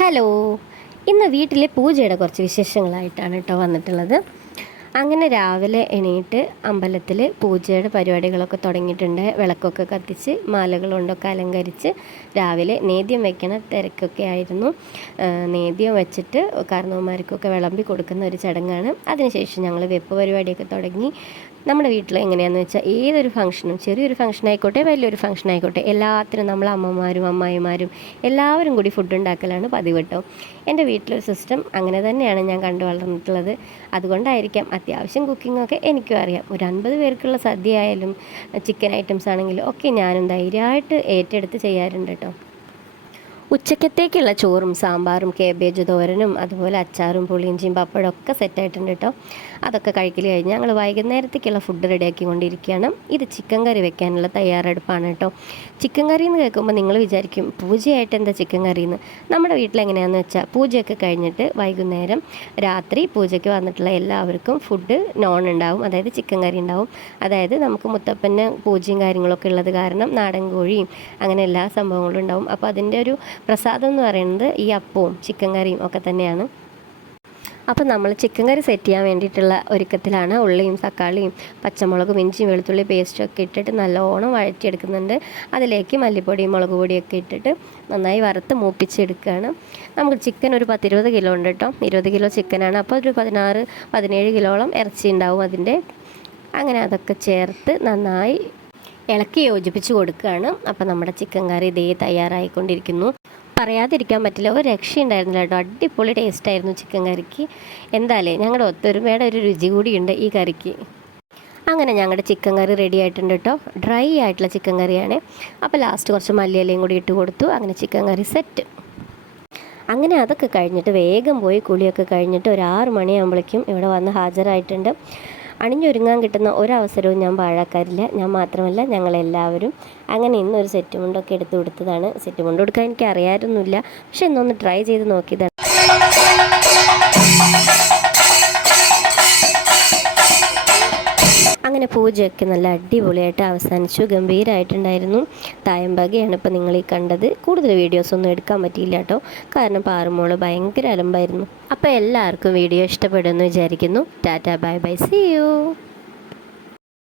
Hello, ഇന്ന് വീട്ടിലെ പൂജയുടെ കുറച്ച് വിശേഷങ്ങളായിട്ടാണ് കേട്ടോ വന്നിട്ടുള്ളത്. അങ്ങനെ രാവിലെ എണീറ്റ് അമ്പലത്തിൽ പൂജയുടെ പരിപാടികളൊക്കെ തുടങ്ങിയിട്ടുണ്ട്. വിളക്കൊക്കെ കത്തിച്ച് മാലകൾ കൊണ്ടൊക്കെ അലങ്കരിച്ച് രാവിലെ നേദ്യം വയ്ക്കണ തിരക്കൊക്കെ ആയിരുന്നു. നേദ്യം വെച്ചിട്ട് കാരണവന്മാർക്കൊക്കെ വിളമ്പി കൊടുക്കുന്ന ഒരു ചടങ്ങാണ്. അതിനുശേഷം ഞങ്ങൾ വെപ്പ് പരിപാടിയൊക്കെ തുടങ്ങി. നമ്മുടെ വീട്ടിൽ എങ്ങനെയാണെന്ന് വെച്ചാൽ ഏതൊരു ഫംഗ്ഷനും, ചെറിയൊരു ഫംഗ്ഷൻ ആയിക്കോട്ടെ വലിയൊരു ഫംഗ്ഷൻ ആയിക്കോട്ടെ, എല്ലാത്തിനും നമ്മൾ അമ്മമാരും അമ്മായിമാരും എല്ലാവരും കൂടി ഫുഡ് ഉണ്ടാക്കലാണ് പതിവ് കേട്ടോ. എൻ്റെ വീട്ടിലൊരു സിസ്റ്റം അങ്ങനെ തന്നെയാണ് ഞാൻ കണ്ടു വളർന്നിട്ടുള്ളത്. അതുകൊണ്ടായിരിക്കാം അത്യാവശ്യം കുക്കിങ്ങൊക്കെ എനിക്കും അറിയാം. ഒരു 50 പേർക്കുള്ള സദ്യ ആയാലും ചിക്കൻ ഐറ്റംസ് ആണെങ്കിലും ഒക്കെ ഞാനും ധൈര്യമായിട്ട് ഏറ്റെടുത്ത് ചെയ്യാറുണ്ട് കേട്ടോ. ഉച്ചക്കത്തേക്കുള്ള ചോറും സാമ്പാറും കേബേജ് തോരനും അതുപോലെ അച്ചാറും പുളിയിഞ്ചിയും പപ്പടം ഒക്കെ സെറ്റായിട്ടുണ്ട് കേട്ടോ. അതൊക്കെ കഴിക്കൽ കഴിഞ്ഞ് ഞങ്ങൾ വൈകുന്നേരത്തേക്കുള്ള ഫുഡ് റെഡിയാക്കിക്കൊണ്ടിരിക്കുകയാണ്. ഇത് ചിക്കൻ കറി വെക്കാനുള്ള തയ്യാറെടുപ്പാണ് കേട്ടോ. ചിക്കൻ കറി എന്ന് കേൾക്കുമ്പോൾ നിങ്ങൾ വിചാരിക്കും പൂജയായിട്ട് എന്താ ചിക്കൻ കറി എന്ന്. നമ്മുടെ വീട്ടിലെങ്ങനെയാണെന്ന് വെച്ചാൽ പൂജയൊക്കെ കഴിഞ്ഞിട്ട് വൈകുന്നേരം രാത്രി പൂജയ്ക്ക് വന്നിട്ടുള്ള എല്ലാവർക്കും ഫുഡ് നോൺ ഉണ്ടാവും, അതായത് ചിക്കൻ കറി ഉണ്ടാവും. അതായത് നമുക്ക് മുത്തപ്പന് പൂജയും കാര്യങ്ങളൊക്കെ ഉള്ളത് കാരണം നാടൻ കോഴിയും അങ്ങനെ എല്ലാ സംഭവങ്ങളും ഉണ്ടാവും. അപ്പോൾ അതിൻ്റെ ഒരു പ്രസാദം എന്ന് പറയുന്നത് ഈ അപ്പവും ചിക്കൻ കറിയും ഒക്കെ തന്നെയാണ്. അപ്പോൾ നമ്മൾ ചിക്കൻ കറി സെറ്റ് ചെയ്യാൻ വേണ്ടിയിട്ടുള്ള ഒരുക്കത്തിലാണ്. ഉള്ളിയും തക്കാളിയും പച്ചമുളകും ഇഞ്ചിയും വെളുത്തുള്ളി പേസ്റ്റും ഒക്കെ ഇട്ടിട്ട് നല്ലോണം വഴറ്റിയെടുക്കുന്നുണ്ട്. അതിലേക്ക് മല്ലിപ്പൊടിയും മുളക് പൊടിയൊക്കെ ഇട്ടിട്ട് നന്നായി വറുത്ത് മൂപ്പിച്ചെടുക്കുകയാണ്. നമുക്ക് ചിക്കൻ ഒരു 10-20 കിലോ ഉണ്ട് കേട്ടോ. 20 കിലോ ചിക്കനാണ്. അപ്പോൾ ഒരു 16-17 കിലോളം ഇറച്ചി ഉണ്ടാവും അതിൻ്റെ. അങ്ങനെ അതൊക്കെ ചേർത്ത് നന്നായി ഇളക്കി യോജിപ്പിച്ച് കൊടുക്കുകയാണ്. അപ്പോൾ നമ്മുടെ ചിക്കൻ കറി ഇതേ തയ്യാറായിക്കൊണ്ടിരിക്കുന്നു. പറയാതിരിക്കാൻ പറ്റില്ല, ഒരു രക്ഷയുണ്ടായിരുന്നില്ല കേട്ടോ. അടിപൊളി ടേസ്റ്റായിരുന്നു ചിക്കൻ കറിക്ക്. എന്തായാലും ഞങ്ങളുടെ ഒത്തൊരുമയുടെ ഒരു രുചി കൂടിയുണ്ട് ഈ കറിക്ക്. അങ്ങനെ ഞങ്ങളുടെ ചിക്കൻ കറി റെഡി ആയിട്ടുണ്ട് കേട്ടോ. ഡ്രൈ ആയിട്ടുള്ള ചിക്കൻ കറിയാണ്. അപ്പോൾ ലാസ്റ്റ് കുറച്ച് മല്ലിയിലയും കൂടി ഇട്ട് കൊടുത്തു. അങ്ങനെ ചിക്കൻ കറി സെറ്റ്. അങ്ങനെ അതൊക്കെ കഴിഞ്ഞിട്ട് വേഗം പോയി കുളിയൊക്കെ കഴിഞ്ഞിട്ട് ഒരു 6 മണിയാകുമ്പോഴേക്കും ഇവിടെ വന്ന് ഹാജരായിട്ടുണ്ട്. അണിഞ്ഞൊരുങ്ങാൻ കിട്ടുന്ന ഒരവസരവും ഞാൻ പാഴാക്കാറില്ല. ഞാൻ മാത്രമല്ല ഞങ്ങളെല്ലാവരും. അങ്ങനെ ഇന്നൊരു സെറ്റ് മുണ്ടൊക്കെ എടുത്ത് കൊടുത്തതാണ്. സെറ്റ് മുണ്ട് കൊടുക്കാൻ എനിക്ക് അറിയാറൊന്നുമില്ല, പക്ഷെ ഇന്നൊന്ന് ട്രൈ ചെയ്ത് നോക്കിയതാണ്. അങ്ങനെ പൂജയൊക്കെ നല്ല അടിപൊളിയായിട്ട് അവസാനിച്ചു. ഗംഭീരമായിട്ടുണ്ടായിരുന്നു. തായമ്പകയാണ് ഇപ്പോൾ നിങ്ങൾ ഈ കണ്ടത്. കൂടുതൽ വീഡിയോസൊന്നും എടുക്കാൻ പറ്റിയില്ല കേട്ടോ, കാരണം പാറുമോള് ഭയങ്കര അലമ്പായിരുന്നു. അപ്പോൾ എല്ലാവർക്കും വീഡിയോ ഇഷ്ടപ്പെടുമെന്ന് വിചാരിക്കുന്നു. Tata bye bye, see U.